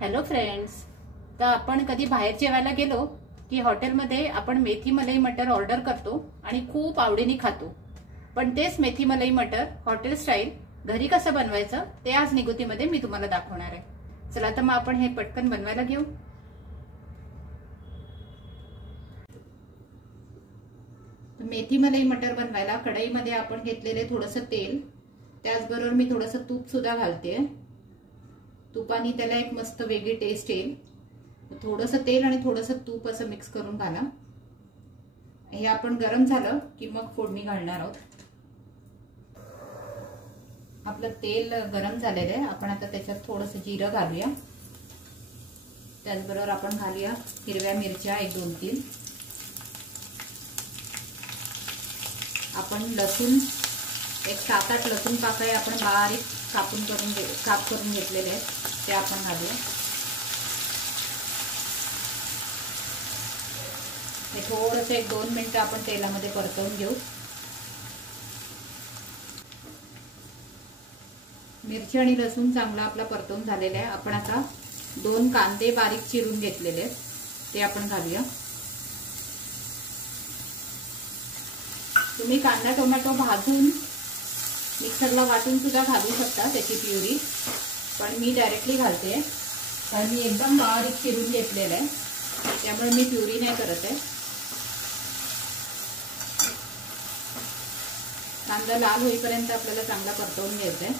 Hello friends, तर आपण कधी बाहेर जेवायला गेलो की हॉटेलमध्ये आपण मेथी मलाई मटर ऑर्डर करतो आणि खूप आवडीने खातो. पण तेच मेथी मलाई मटर हॉटेल स्टाईल घरी कसं बनवायचं ते आज निगुतीमध्ये मी तुम्हाला दाखवणार आहे. चला तर मग आपण हे पटकन बनवायला घेऊ. मेथी मलाई मटर बनवायला कढईमध्ये आपण घेतलेले थोडंसं तेल, त्याचबरोबर मी थोडंसं तूप सुद्धा घालते. तुपाने त्याला एक मस्त वेगळी टेस्ट येईल. थोडंसं तेल आणि थोडंसं तूप असं मिक्स करून घाला. हे आपण गरम झालं की मग फोडणी घालणार आहोत. आपलं तेल गरम झालेलं आहे. आपण आता त्याच्यात थोडंसं जिरं घालूया. त्याचबरोबर आपण घालूया हिरव्या मिरच्या 1-2-3. आपण लसूण एक 7-8 लसूण पाकळ्या आपण बारीक काप करून घेतलेले आहेत, ते आपण घालूया. हे थोडंसं 1-2 मिनिटं आपण तेलामध्ये परतवून घेऊ. मिरची आणि लसूण चांगला आपला परतवून झालेला आहे. आपण आता 2 कांदे बारीक चिरून घेतलेले आहेत, ते आपण घालूया. तुम्ही कांदा टोमॅटो भाजून मिक्सरला वाटून सुद्धा घालू शकता त्याची प्युरी, पण मी डायरेक्टली घालते कारण मी एकदम बारीक चिरून घेतलेलं आहे, त्यामुळे मी प्युरी नाही करत आहे. कांदा लाल होईपर्यंत आपल्याला चांगला परतवून घ्यायचा आहे.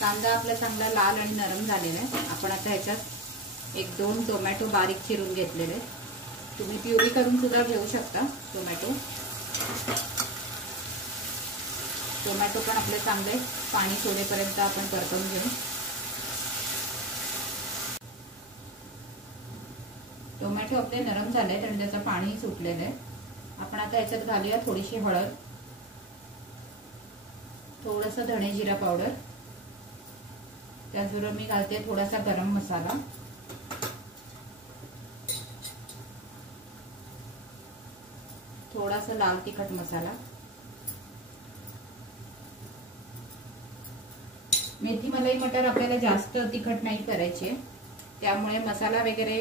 कांदा आपला चांगला लाल आणि नरम झालेला आहे. आपण आता ह्याच्यात 1-2 टोमॅटो बारीक चिरून घेतलेले आहेत. तुम्ही प्युरी करून सुद्धा घेऊ शकता टोमॅटो पण आपले चांगले पाणी सोडेपर्यंत आपण परतवून घेऊ. टोमॅटो आपले नरम झाले आणि त्याचं पाणी सुटलेलं आहे. आपण आता याच्यात घालूया थोडीशी हळद, थोडंसं धणे जिरा पावडर, त्याचबरोबर मी घालते थोडासा गरम मसाला, थोडासा लाल तिखट मसाला. मेथी मलाई मटर आपल्याला जास्त तिखट नाही करायचे, त्यामुळे मसाला वगैरे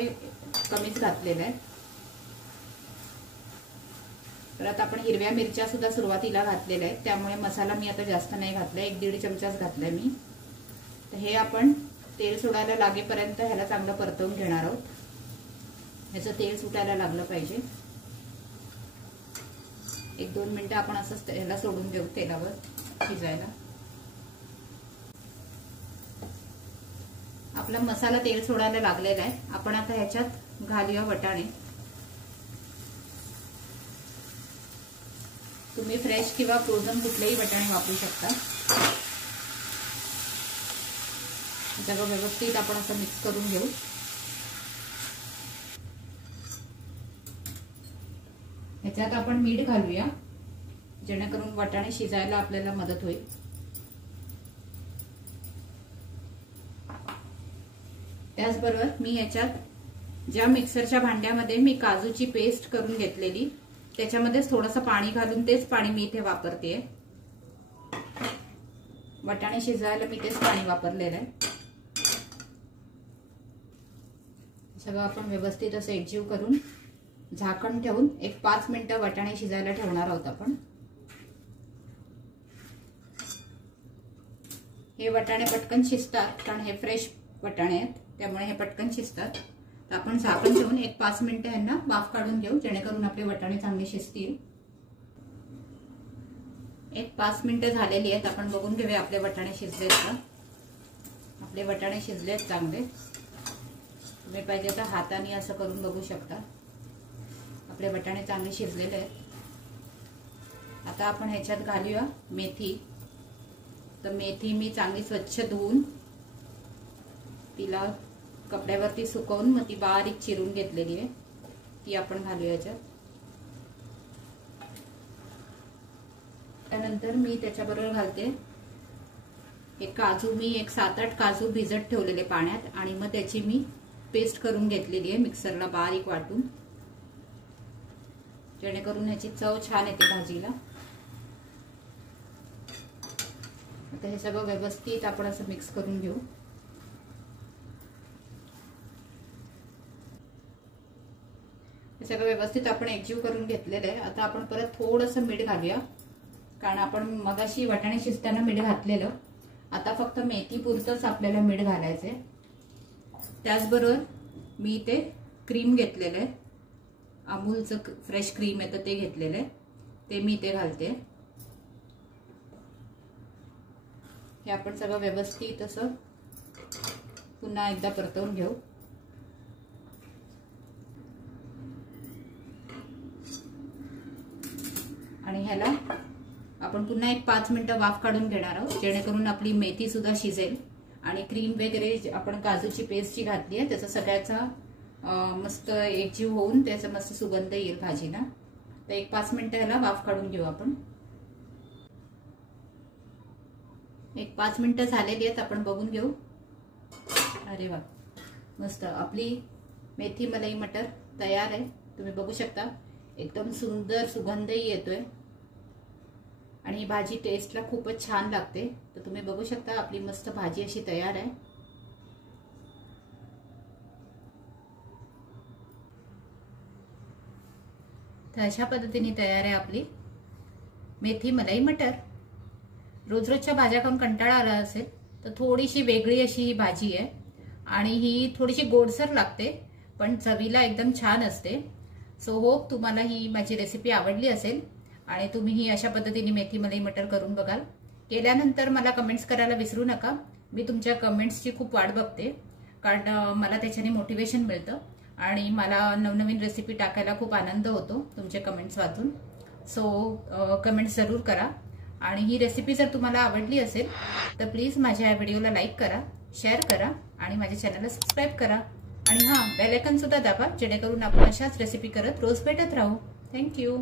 कमीच घातलेला आहे. परत आपण हिरव्या मिरच्या सुद्धा सुरुवातीला घातलेल्या आहेत, त्यामुळे मसाला मी आता जास्त नाही घातलाय, 1-1.5 चमचाच घातलाय मी. तर हे आपण तेल सुटायला लागेपर्यंत ह्याला चांगलं परतवून घेणार आहोत. ह्याचं तेल सुटायला लागलं पाहिजे. 1-2 मिनिटं आपण असंच ह्याला सोडून देऊ तेलावर शिजायला. आपला मसाला तेल सोडायला लागलेला आहे. आपण आता ह्याच्यात घालूया वटाणे. तुम्ही फ्रेश किंवा फ्रोझन कुठलेही वटाणे वापरू शकता. सगळं व्यवस्थित आपण असं मिक्स करून घेऊ. ह्याच्यात आपण मीठ घालूया, जेणेकरून वटाणे शिजायला आपल्याला मदत होईल. त्याचबरोबर मी याच्यात ज्या मिक्सरच्या भांड्यामध्ये मी काजूची पेस्ट करून घेतलेली, त्याच्यामध्येच थोडंसं पाणी घालून तेच पाणी मी इथे वापरते. वटाणे शिजायला मी तेच पाणी वापरलेलं आहे. सगळं आपण व्यवस्थित असं एकजीव करून झाकण ठेवून 5 मिनिटं वटाणे शिजायला ठेवणार आहोत आपण. हे वटाणे पटकन शिजतात कारण हे फ्रेश वटाणे आहेत, त्यामुळे हे पटकन शिजतात. तर आपण झाकण ठेवून 5 मिनिटं यांना वाफ काढून घेऊ, जेणेकरून आपले वटाणे चांगले शिजतील. 5 मिनिटं झालेली आहेत. आपण बघून घेऊया आपले वटाणे शिजलेत का. आपले वटाणे शिजलेत चांगले. तुम्ही पाहिजे तर हाताने असं करून बघू शकता. आपले वटाणे चांगले शिजलेले आहेत. आता आपण ह्याच्यात घालूया मेथी. तर मेथी मी चांगली स्वच्छ धुवून तिला कपड्यावरती सुकवून मग ती बारीक चिरून घेतलेली आहे, ती आपण घालूया याच्यात. त्यानंतर मी त्याच्याबरोबर घालते हे काजू. मी 7-8 काजू भिजत ठेवलेले पाण्यात आणि मग त्याची मी पेस्ट करून घेतलेली आहे मिक्सरला बारीक वाटून, जेणेकरून ह्याची चव छान येते भाजीला. आता हे सगळं व्यवस्थित आपण असं मिक्स करून घेऊ. हे सगळं व्यवस्थित आपण एकजीव करून घेतलेलं आहे. आता आपण परत थोडंसं मीठ घालूया, कारण आपण मगाशी वाटाणे शिजताना मीठ घातलेलं. आता फक्त मेथी पुरतंच आपल्याला मीठ घालायचंय. त्याचबरोबर मी ते क्रीम घेतलेलं आहे, अमूलचं फ्रेश क्रीम आहे तर ते घेतलेलं आहे, ते मी ते घालते. हे आपण सगळं व्यवस्थित असं पुन्हा एकदा परतवून घेऊ. आणि ह्याला आपण पुन्हा एक 5 मिनिटं वाफ काढून घेणार आहोत, जेणेकरून आपली मेथी सुद्धा शिजेल आणि क्रीम वगैरे आपण काजूची पेस्ट जी घातली आहे त्याचा सगळ्याचा मस्त एकजीव होऊन त्याचा मस्त सुगंध येईल भाजीला. तर एक 5 मिनिटं ह्याला वाफ काढून घेऊ आपण. एक 5 मिनिटं झालेली आहेत, आपण बघून घेऊ. अरे वा, मस्त आपली मेथी मलाई मटर तयार आहे. तुम्ही बघू शकता, एकदम सुंदर सुगंधही येतोय आणि ही भाजी टेस्टला खूपच छान लागते. तर तुम्ही बघू शकता आपली मस्त भाजी अशी तयार आहे. तर अशा पद्धतीने तयार आहे आपली मेथी मलाई मटर. रोज रोजच्या भाज्या खाऊन कंटाळा आला असेल तर थोडीशी वेगळी अशी ही भाजी आहे आणि ही थोडीशी गोडसर लागते पण चवीला एकदम छान असते. सो होप तुम्हाला ही माझी रेसिपी आवडली असेल आणि तुम्ही ही अशा पद्धतीने मेथी मलाई मटर करून बघाल. केल्यानंतर मला कमेंट्स करायला विसरू नका. मी तुमच्या कमेंट्सची खूप वाट बघते, कारण मला त्याच्याने मोटिवेशन मिळतं आणि मला नवनवीन रेसिपी टाकायला खूप आनंद होतो तुमचे कमेंट्स वाचून. सो कमेंट्स जरूर करा आणि ही रेसिपी जर तुम्हाला आवडली असेल तर प्लीज माझ्या या व्हिडिओला लाईक करा, शेअर करा आणि माझ्या चॅनलला सबस्क्राईब करा आणि हां, बेल आयकॉन सुद्धा दाबा, जेणेकरून आपण अशाच रेसिपी करत रोज भेटत राहू. थँक्यू.